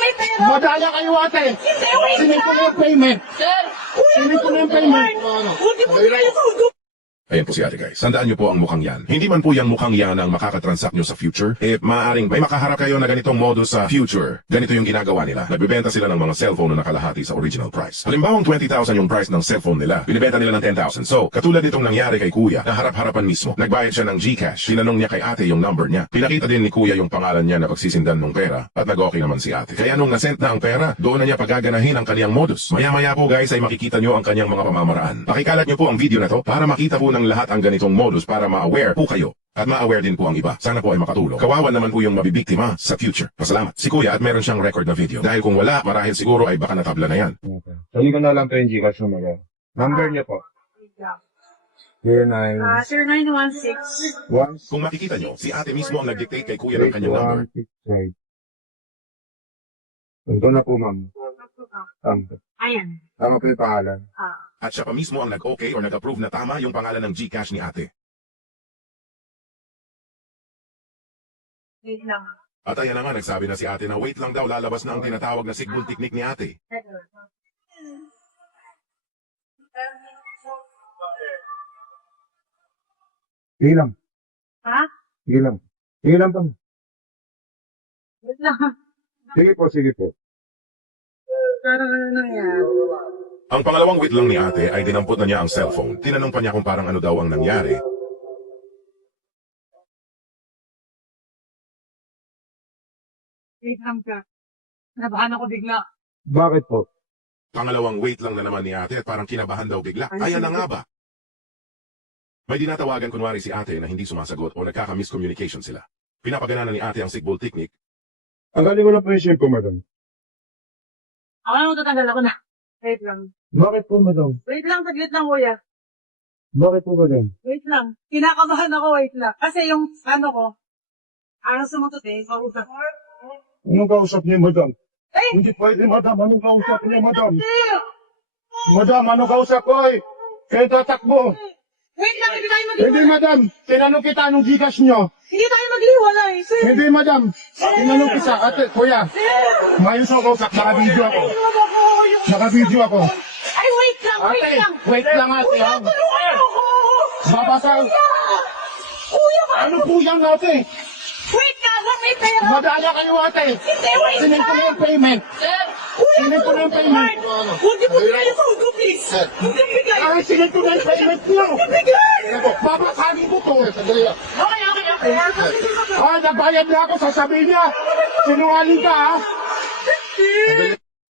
may pera. Madaya kayo ate. Hindi, wait Sinend ko na lang. yung payment. Sir, Sinend ko na yung payment. Hindi mo pinayasugot. Ayan po si ate guys. Tandaan nyo po ang mukhang yan. Hindi man po yung mukhang yan ang makakatransact nyo sa future. Maaaring may makaharap kayo na ganitong modus sa future. Ganito yung ginagawa nila. Nagbibenta sila ng mga cellphone na nakalahati sa original price. Halimbawang 20,000 yung price ng cellphone nila. Binibenta nila ng 10,000. So, katulad itong nangyari kay kuya, na harap-harapan mismo. Nagbayad siya ng GCash. Tinanong niya kay ate yung number niya. Pinakita din ni kuya yung pangalan niya na pagsisindan ng pera. At nag-okay naman si ate. Kaya nung nasent na ang pera, doon na niya pagaganahin ang kaniyang modus. Maya-maya po guys ay makikita nyo ang kanyang mga pamamaraan. Pakikalat nyo po ang video na to para makita po ng lahat ang ganitong modus para ma-aware po kayo. At ma-aware din po ang iba. Sana po ay makatulong. Kawawa naman po yung mabibiktima sa future. Pasalamat. Si kuya at meron siyang record na video. Dahil kung wala, marahil siguro ay baka natabla na yan. Okay. Sabi ko na lang po yung Gcash number. Number niyo po. 09. Sir, 916. Kung makikita nyo, si ate mismo ang nag-dictate kay kuya ng kanyang number. 8165. Ito na po, ma'am. Ayan. Tama po yung pangalan. At siya pa mismo ang nag-okay or nag-approve na tama yung pangalan ng GCash ni ate. Wait lang. At ayan na nga, nagsabi na si ate na wait lang daw, lalabas na ang tinatawag na sigbol technique ni ate. Sige lang. Ha? Sige lang. Sige lang po. Wait lang. Sige po, sige po. Parang ano nangyari? Ang pangalawang wait lang ni ate ay dinampot na niya ang cellphone. Tinanong pa niya kung parang ano daw ang nangyari. Wait lang ka. Nabahan ako bigla. Bakit po? Pangalawang wait lang na naman ni ate at parang kinabahan daw bigla. Ayan na nga ba? May dinatawagan kunwari si ate na hindi sumasagot o nagkaka-miscommunication sila. Pinapagana na ni ate ang sigbol technique. Ang galing ko na po yung share po, madam. Ako na matatanggal ako na. Wait lang. Bakit po, madam? Wait lang, saglit lang kuya. Bakit po, madam? Wait lang. Kinakabahan ako, wait lang. Kasi yung ano ko, sumatot eh, kausap. Anong kausap niyo, madam? Eh! Hindi pwede, madam. Anong kausap niyo, madam? Madam, anong kausap ko, eh? Kayo tatakbo. Wait lang, hindi tayo Hindi, maghiwalay. madam. Tinanong kita anong Gcash niyo. Hindi tayo maghiwalay, sir. Hindi, madam. Tinanong kita. Ate, kuya. Mayos ako kausap. Naka-video ako. Naka-video ako. Ay, wait lang, wait Ate, lang. wait lang, ate. Kuya, ha? tulungan ako. Babasa. Kuya, Ano po yan, ate? wait ka, may pera. Madaya kayo, ate. Hindi, wait Sinend ko na lang. yung payment. Sir, kuya, Sinend ko na yung payment. Huwag mo pinayasugot, please. Huwag mo bigay. Ay, sinend ko na yung payment niyo. Bigay. Babasagin ko to. Okay. Ay, nagbayad na ako. Sasabihin niya. Sinungaling ka, ha?